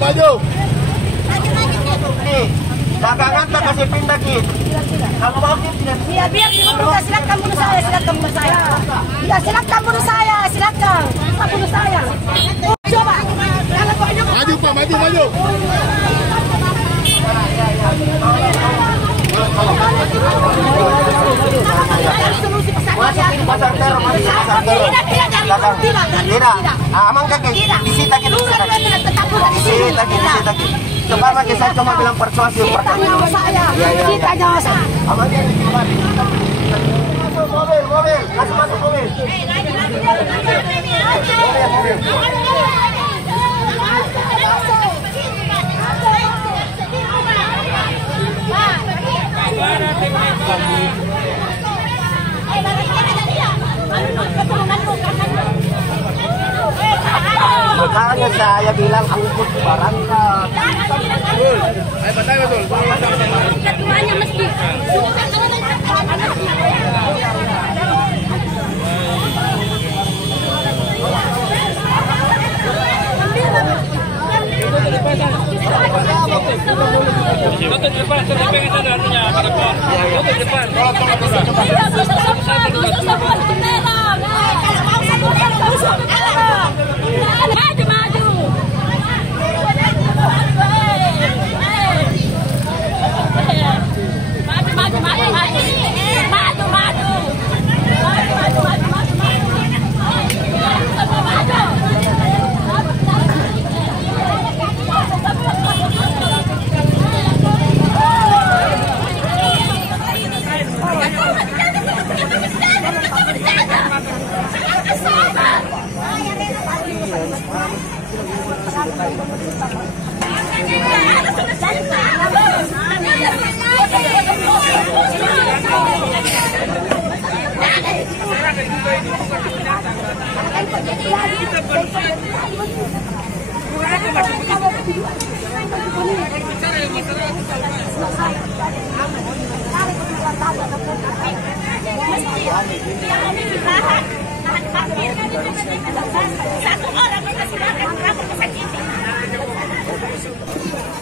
maju. Nih, dagangan tak kasih pindah Kit. Kamu mau Kit? Iya, biar silakan bunuh saya. Ya, silakan bunuh saya, silakan bunuh saya. Coba. Maju Pak, maju. Tidak. Aman kakek. Disita kita. Coba pakai saya cuma bilang persuasif pertama. Kita nyawa saya. Mobil. Masuk mobil. Makanya saya bilang angkut barangnya. Betul. Ketuanya mesti.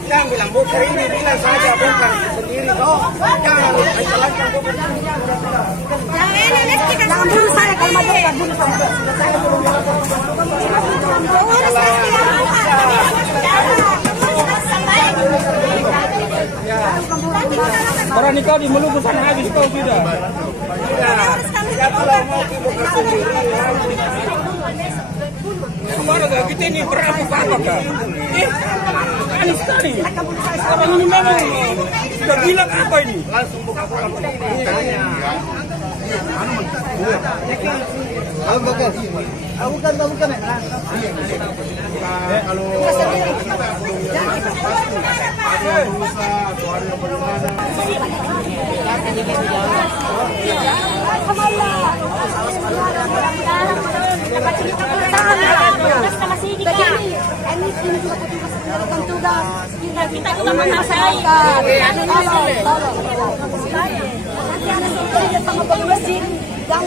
Jangan bilang bukan ini, bilang saja bukan sendiri toh. Jangan salahkan bukan. Jangan bunuh saya kalau mau bunuh saya. Orang nikah di Maluku sana habis kau sudah. Ya kalau mau buka sendiri. Kemarin kita ini berapa kah? Aneh sekali. Orang ini memang sudah gila apa ini? Langsung buka bukan. Kalau kita juga masyarakat. Tolong. Nanti ada sama masjid yang